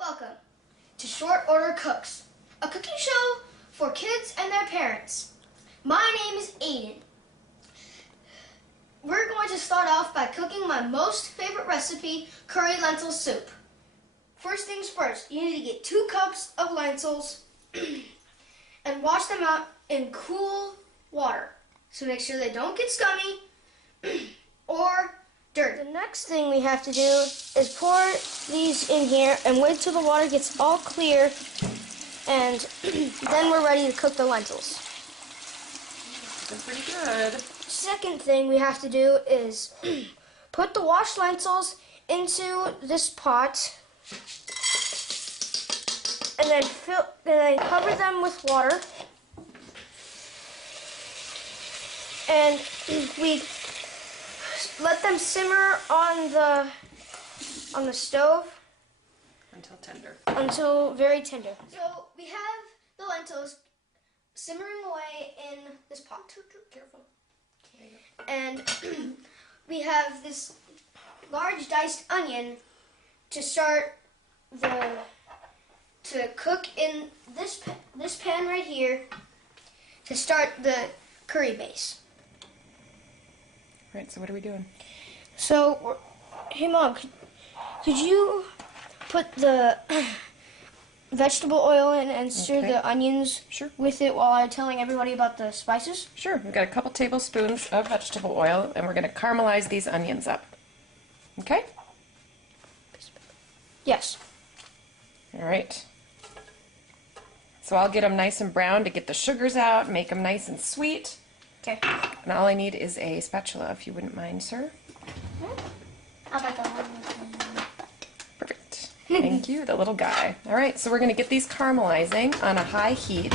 Welcome to Short Order Cooks, a cooking show for kids and their parents. My name is Aiden. We're going to start off by cooking my most favorite recipe, curry lentil soup. First things first, you need to get 2 cups of lentils and wash them out in cool water. So make sure they don't get scummy or dirty. The next thing we have to do is pour these in here and wait till the water gets all clear, and then we're ready to cook the lentils. That's pretty good. Second thing we have to do is put the washed lentils into this pot and then cover them with water, and we let them simmer on the stove Until tender. until very tender. So we have the lentils simmering away in this pot. Careful. And we have this large diced onion to start to cook in this pan right here to start the curry base. Right, so what are we doing? So, hey Mom, could you put the vegetable oil in and stir the onions with it while I'm telling everybody about the spices? Sure, we've got a couple tablespoons of vegetable oil, and we're going to caramelize these onions up. Okay? Yes. All right. So I'll get them nice and brown to get the sugars out, make them nice and sweet. Okay. And all I need is a spatula, if you wouldn't mind, sir. I'll bet that one. Perfect. Thank you, the little guy. All right, so we're going to get these caramelizing on a high heat.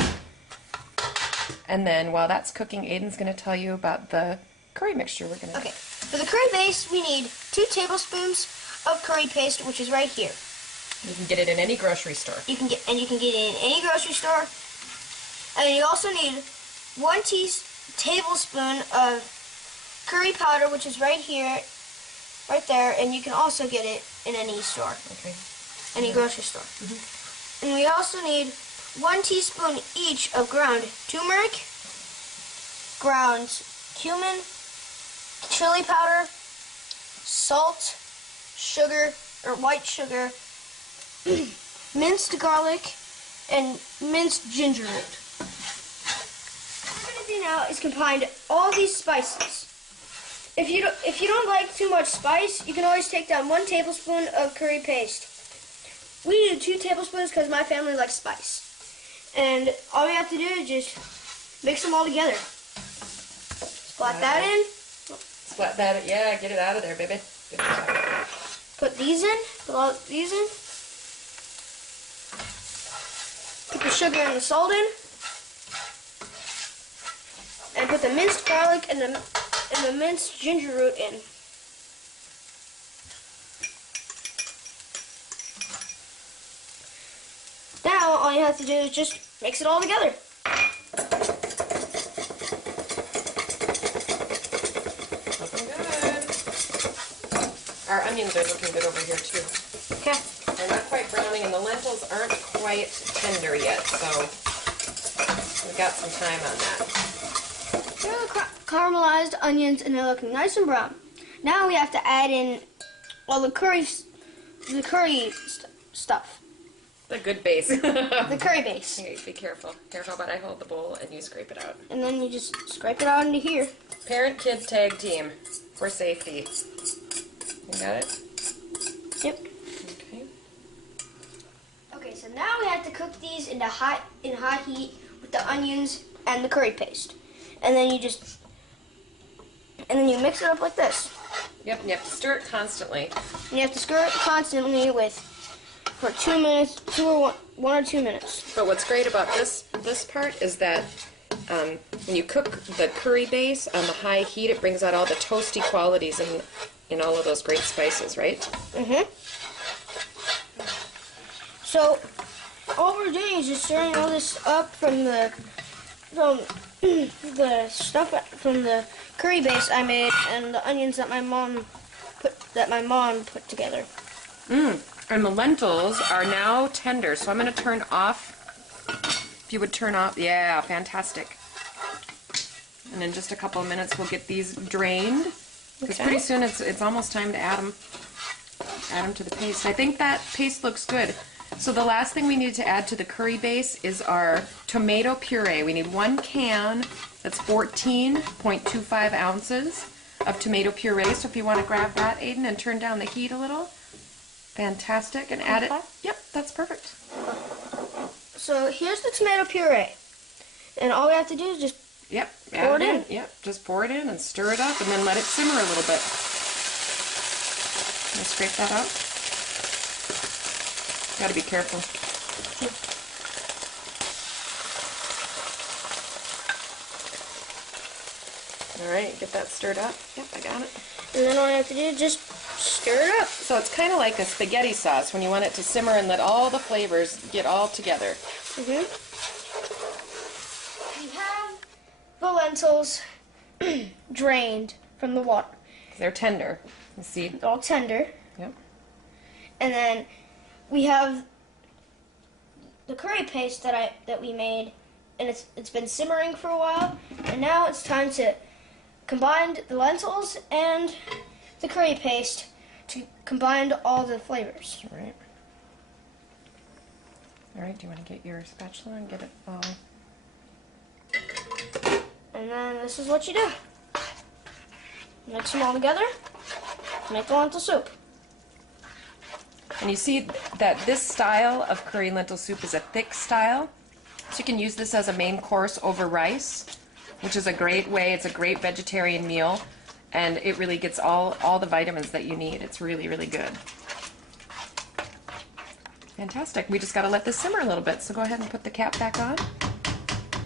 And then while that's cooking, Aiden's going to tell you about the curry mixture we're going to Okay. For the curry base, we need 2 tablespoons of curry paste, which is right here. You can get it in any grocery store. You can get it in any grocery store. And you also need 1 tablespoon of curry powder, which is right here, right there, and you can also get it in any store. Okay. Any grocery store. And we also need 1 teaspoon each of ground turmeric, ground cumin, chili powder, salt, sugar, or white sugar, minced garlic, and minced ginger root. What we're going to do now is combine all these spices. If you don't like too much spice, you can always take down 1 tablespoon of curry paste. We do 2 tablespoons because my family likes spice. And all we have to do is just mix them all together. Splat that in. Splat that, yeah, get it out of there, baby. Good job. Put these in. Put all these in. Put the sugar and the salt in. And put the minced garlic and the minced ginger root in. Now all you have to do is just mix it all together. Looking good. Our onions are looking good over here too. Okay. They're not quite browning, and the lentils aren't quite tender yet, so we've got some time on that. Here are the caramelized onions, and they're looking nice and brown. Now we have to add in all the curry stuff. The good base. The curry base. Hey, be careful. Careful, but I hold the bowl and you scrape it out. And then you just scrape it out into here. Parent-kid tag team for safety. You got it? Yep. Okay. Okay, so now we have to cook these in high heat with the onions and the curry paste. And then you mix it up like this. Yep, and you have to stir it constantly. And you have to stir it constantly for 2 minutes, 1 or 2 minutes. But what's great about this part is that when you cook the curry base on the high heat, it brings out all the toasty qualities in all of those great spices, right? Mm-hmm. So all we're doing is just stirring all this up from the curry base I made and the onions that my mom put together. And the lentils are now tender, so I'm going to turn off. If you would turn off, yeah, fantastic. And in just a couple of minutes, we'll get these drained. Because pretty soon it's almost time to add them to the paste. I think that paste looks good. So the last thing we need to add to the curry base is our tomato puree. We need 1 can, that's 14.25 ounces of tomato puree. So if you want to grab that, Aiden, and turn down the heat a little. Fantastic. And add it. Yep, that's perfect. So here's the tomato puree. And all we have to do is just pour it in. Yep, just pour it in and stir it up and then let it simmer a little bit. Can I scrape that out? Gotta be careful. Alright, get that stirred up. Yep, I got it. And then all you have to do is just stir it up. So it's kind of like a spaghetti sauce when you want it to simmer and let all the flavors get all together. We have the lentils drained from the water. They're tender. You see? It's all tender. Yep. And then we have the curry paste that we made, and it's been simmering for a while. And now it's time to combine the lentils and the curry paste to combine all the flavors. All right. All right, do you want to get your spatula and get it all? And then this is what you do. Mix them all together, make the lentil soup. And you see that this style of curry lentil soup is a thick style. So you can use this as a main course over rice, which is a great way. It's a great vegetarian meal, and it really gets all the vitamins that you need. It's really, really good. Fantastic. We just got to let this simmer a little bit, so go ahead and put the cap back on.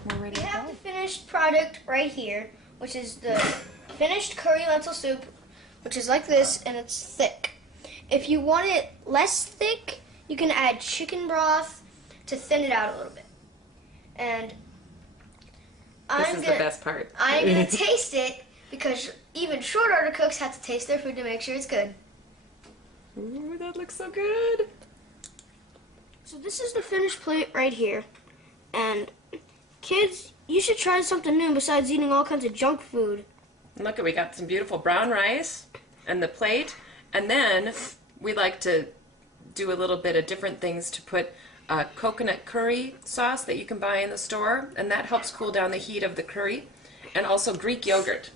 We're ready to We have go. the finished product right here, which is the finished curry lentil soup, which is like this, and it's thick. If you want it less thick, you can add chicken broth to thin it out a little bit. And This is the best part. I'm gonna taste it because even short order cooks have to taste their food to make sure it's good. Ooh, that looks so good. So this is the finished plate right here. And kids, you should try something new besides eating all kinds of junk food. Look, we got some beautiful brown rice and the plate, and then we like to do a little bit of different things to put coconut curry sauce that you can buy in the store, and that helps cool down the heat of the curry, and also Greek yogurt.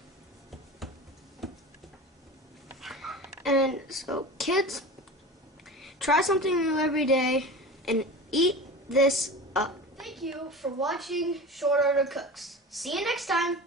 And so kids, try something new every day and eat this up. Thank you for watching Short Order Cooks. See you next time.